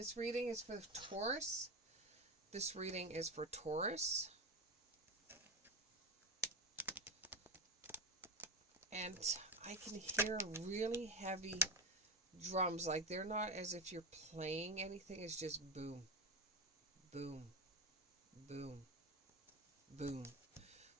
This reading is for Taurus. This reading is for Taurus. And I can hear really heavy drums. Like they're not as if you're playing anything. It's just boom, boom, boom, boom.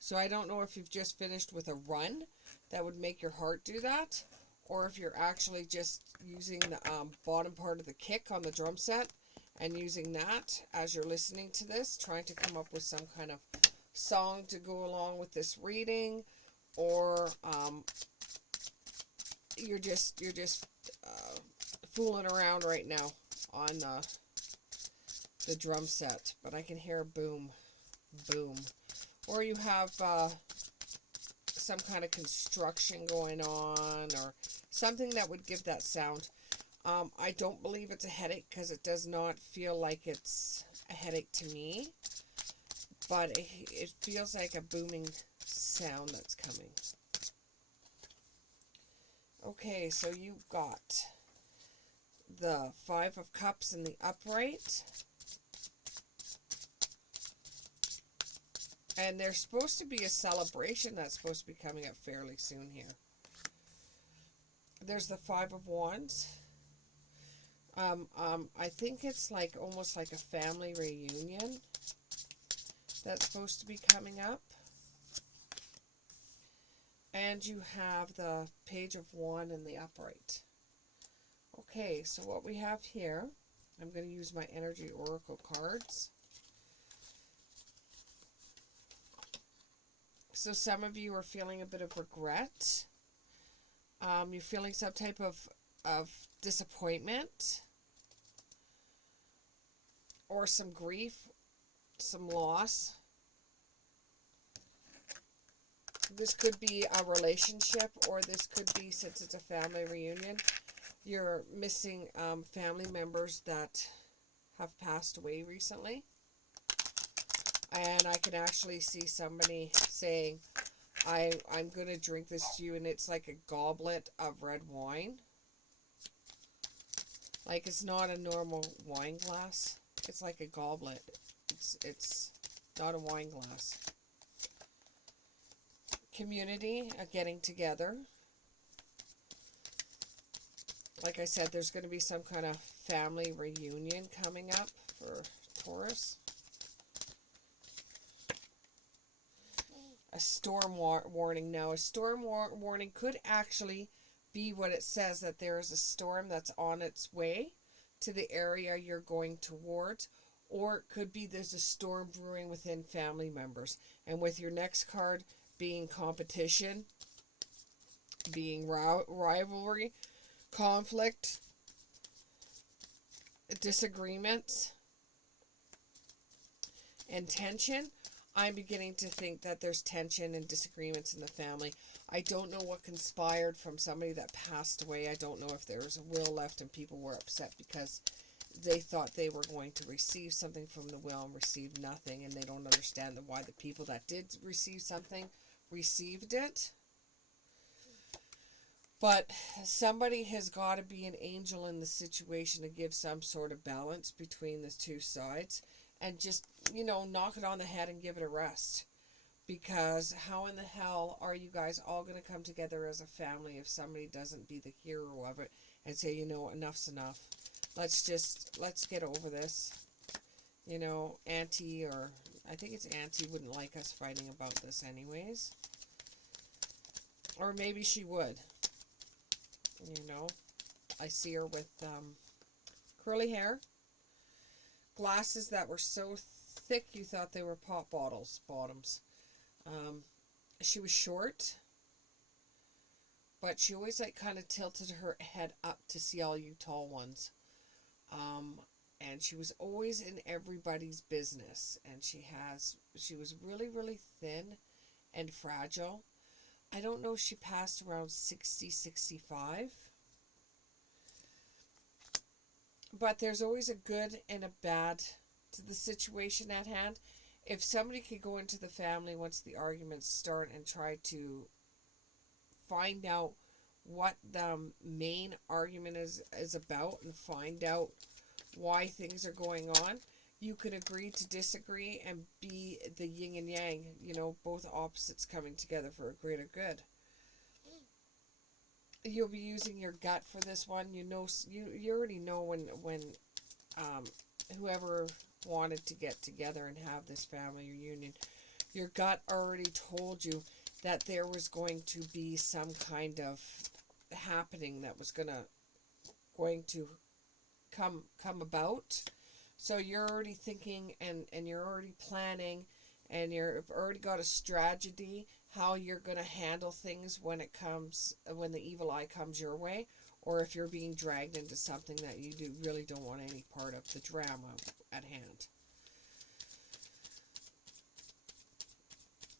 So I don't know if you've just finished with a run that would make your heart do that, or if you're actually just using the bottom part of the kick on the drum set and using that as you're listening to this, trying to come up with some kind of song to go along with this reading, or you're just fooling around right now on the drum set. But I can hear boom, boom. Or you have some kind of construction going on, or something that would give that sound. I don't believe it's a headache, because it does not feel like it's a headache to me. But it feels like a booming sound that's coming. Okay, so you've got the Five of Cups in the upright. And there's supposed to be a celebration that's supposed to be coming up fairly soon here. There's the Five of Wands. I think it's like almost like a family reunion that's supposed to be coming up. And you have the Page of Wands in the upright. Okay, so what we have here, I'm going to use my Energy Oracle cards. So some of you are feeling a bit of regret. You're feeling some type of disappointment, or some grief, some loss. This could be a relationship, or this could be, since it's a family reunion, you're missing family members that have passed away recently. And I can actually see somebody saying, I'm going to drink this to you, and it's like a goblet of red wine. Like, it's not a normal wine glass. It's like a goblet. It's not a wine glass. Community, a getting together. Like I said, there's going to be some kind of family reunion coming up for Taurus. A storm warning. Now, a storm warning could actually be what it says, that there is a storm that's on its way to the area you're going towards, or it could be there's a storm brewing within family members. And with your next card being competition, being rivalry, conflict, disagreements, and tension, I'm beginning to think that there's tension and disagreements in the family. I don't know what conspired from somebody that passed away. I don't know if there was a will left and people were upset because they thought they were going to receive something from the will and received nothing, and they don't understand why the people that did receive something received it. But somebody has got to be an angel in the situation to give some sort of balance between the two sides. And just, knock it on the head and give it a rest. Because how in the hell are you guys all going to come together as a family if somebody doesn't be the hero of it and say, enough's enough. Let's get over this. Auntie, or I think it's Auntie, wouldn't like us fighting about this anyways. Or maybe she would. I see her with curly hair. Glasses that were so thick you thought they were pop bottoms. She was short, but she always kind of tilted her head up to see all you tall ones. And she was always in everybody's business, and she was really, really thin and fragile. I don't know if she passed around 60, 65. But there's always a good and a bad to the situation at hand. If somebody could go into the family once the arguments start and try to find out what the main argument is about, and find out why things are going on. You can agree to disagree and be the yin and yang, you know, both opposites coming together for a greater good. You'll be using your gut for this one. You know, you already know when um, whoever wanted to get together and have this family reunion, your gut already told you that there was going to be some kind of happening that was going to come about. So you're already thinking and you're already planning, and you've already got a strategy how you're going to handle things when the evil eye comes your way, or if you're being dragged into something that you really don't want any part of the drama at hand.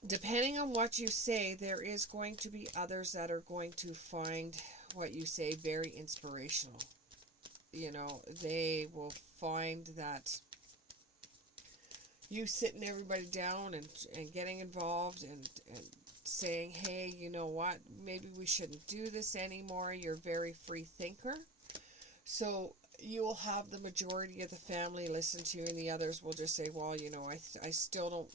Depending on what you say, there is going to be others that are going to find what you say very inspirational. You know, they will find that you sitting everybody down and getting involved and saying, hey, you know what, maybe we shouldn't do this anymore. You're a very free thinker. So you will have the majority of the family listen to you, and the others will just say, well, you know, I still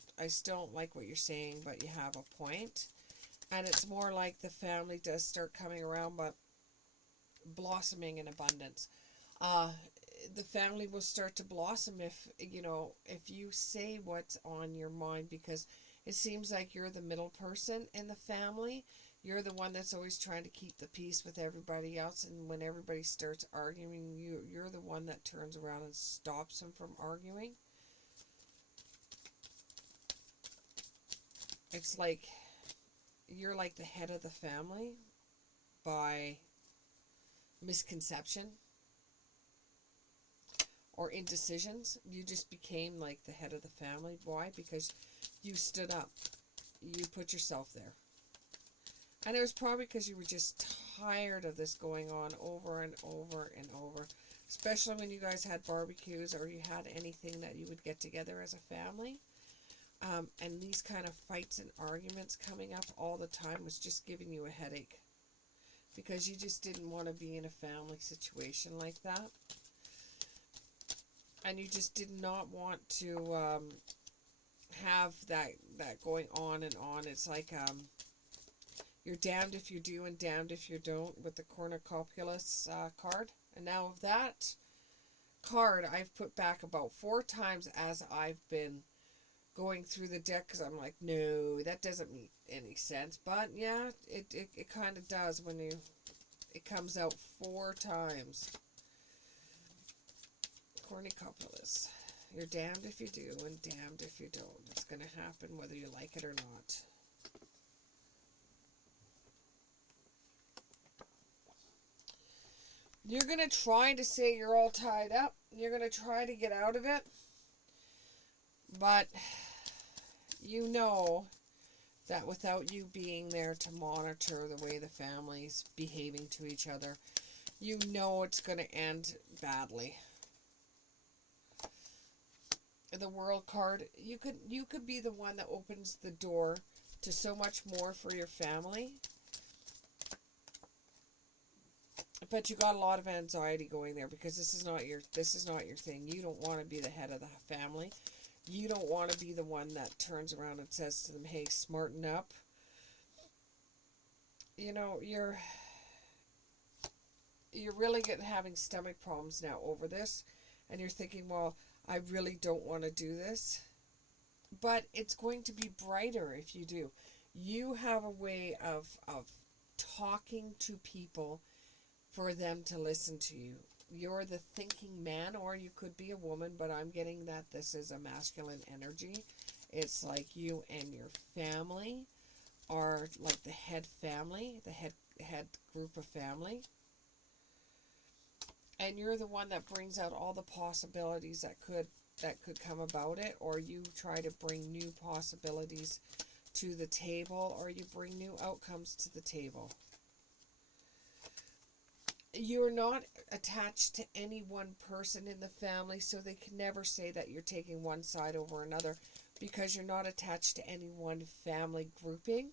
don't like what you're saying, but you have a point. And it's more like the family does start coming around, but blossoming in abundance. The family will start to blossom if you say what's on your mind, because it seems like you're the middle person in the family. You're the one that's always trying to keep the peace with everybody else, and when everybody starts arguing, you're the one that turns around and stops them from arguing. It's like you're like the head of the family by misconception or indecisions. You just became like the head of the family. Why? Because you stood up. You put yourself there. And it was probably because you were just tired of this going on over and over and over. Especially when you guys had barbecues or you had anything that you would get together as a family. And these kind of fights and arguments coming up all the time was just giving you a headache. Because you just didn't want to be in a family situation like that. And you just did not want to have that going on and on. It's like you're damned if you do and damned if you don't with the cornucopulus card. And now of that card, I've put back about 4 times as I've been going through the deck, because I'm like, no, that doesn't make any sense. But yeah, it kind of does when it comes out 4 times. Cornucopulus. You're damned if you do and damned if you don't. It's going to happen whether you like it or not. You're going to try to say you're all tied up. You're going to try to get out of it. But you know that without you being there to monitor the way the family's behaving to each other, you know it's going to end badly. The World card, you could be the one that opens the door to so much more for your family. But you got a lot of anxiety going there, because this is not your thing. You don't want to be the head of the family. You don't want to be the one that turns around and says to them, hey, smarten up. You know, you're really having stomach problems now over this, and you're thinking, well, I really don't want to do this. But it's going to be brighter if you do. You have a way of talking to people for them to listen to you. You're the thinking man, or you could be a woman, but I'm getting that this is a masculine energy. It's like you and your family are like the head family, the head group of family. And you're the one that brings out all the possibilities that could come about it, or you try to bring new possibilities to the table, or you bring new outcomes to the table. You're not attached to any one person in the family, so they can never say that you're taking one side over another, because you're not attached to any one family grouping.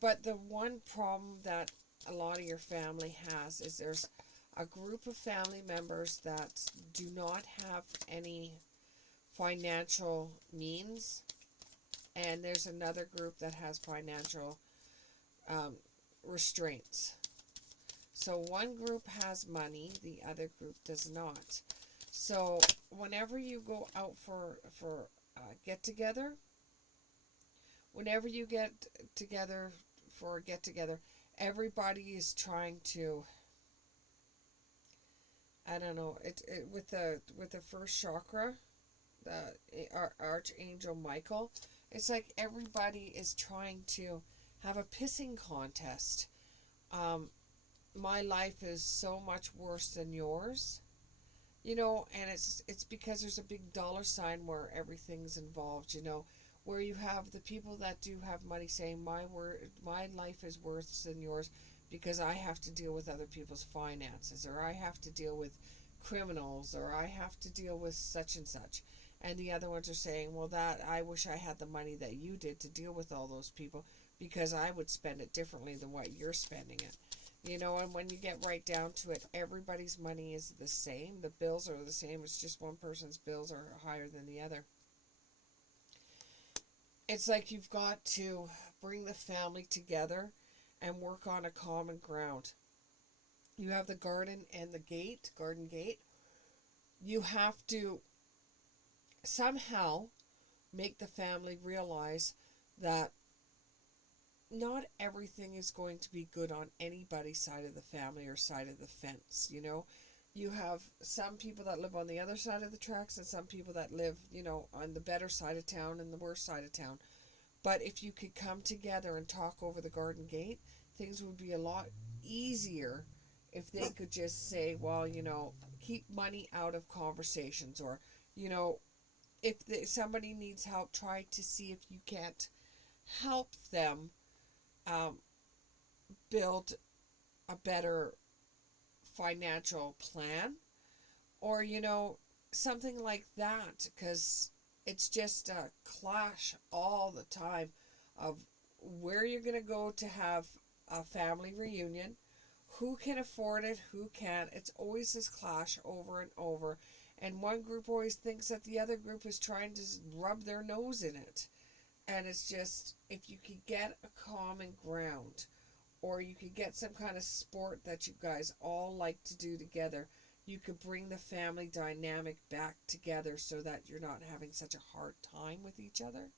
But the one problem that a lot of your family has is there's a group of family members that do not have any financial means, and there's another group that has financial restraints. So one group has money, the other group does not. So whenever you go out for get together, whenever you get together for a get together, everybody is trying to, I don't know, with the first chakra, the Archangel Michael, it's like everybody is trying to have a pissing contest. My life is so much worse than yours, and it's because there's a big dollar sign where everything's involved, where you have the people that do have money saying my life is worse than yours because I have to deal with other people's finances, or I have to deal with criminals, or I have to deal with such and such. And the other ones are saying, well, that I wish I had the money that you did to deal with all those people because I would spend it differently than what you're spending it. And when you get right down to it, everybody's money is the same. The bills are the same. It's just one person's bills are higher than the other. It's like you've got to bring the family together and work on a common ground. You have the garden gate. You have to somehow make the family realize that not everything is going to be good on anybody's side of the family or side of the fence. You have some people that live on the other side of the tracks and some people that live, on the better side of town and the worse side of town. But if you could come together and talk over the garden gate, things would be a lot easier if they could just say, well, keep money out of conversations, or, if somebody needs help, try to see if you can't help them build a better financial plan, or something like that, because it's just a clash all the time of where you're going to go to have a family reunion, who can afford it, who can't. It's always this clash over and over, and one group always thinks that the other group is trying to rub their nose in it. And it's just, if you could get a common ground, or you could get some kind of sport that you guys all like to do together, you could bring the family dynamic back together so that you're not having such a hard time with each other.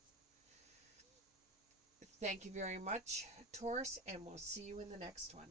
Thank you very much, Taurus, and we'll see you in the next one.